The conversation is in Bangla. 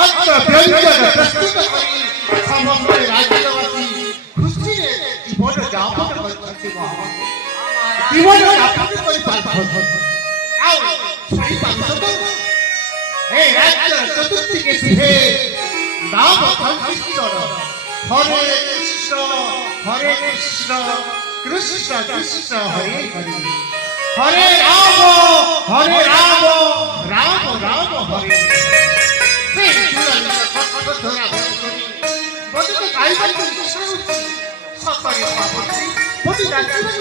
অন্ত ব্যঞ্জন প্রস্তুত করি সমস্ত রাজ্যবাসী খুশিরে জীবন যাপন করতে মহামন্ত্রী জীবন যাপন করে পারছেন আও সেই পারছো তো এই রাজ্য চতুর্দিকে বিভে নাম সংকীর্তন হরে কৃষ্ণ কৃষ্ণ কৃষ্ণ হরে হরে হরে রাম রাম রাম হরে সেই চূড়ান্ত কথা ধরা করি বলতে গাইবার কৃষ্ণ সকলে পাবছি প্রতি রাজ্য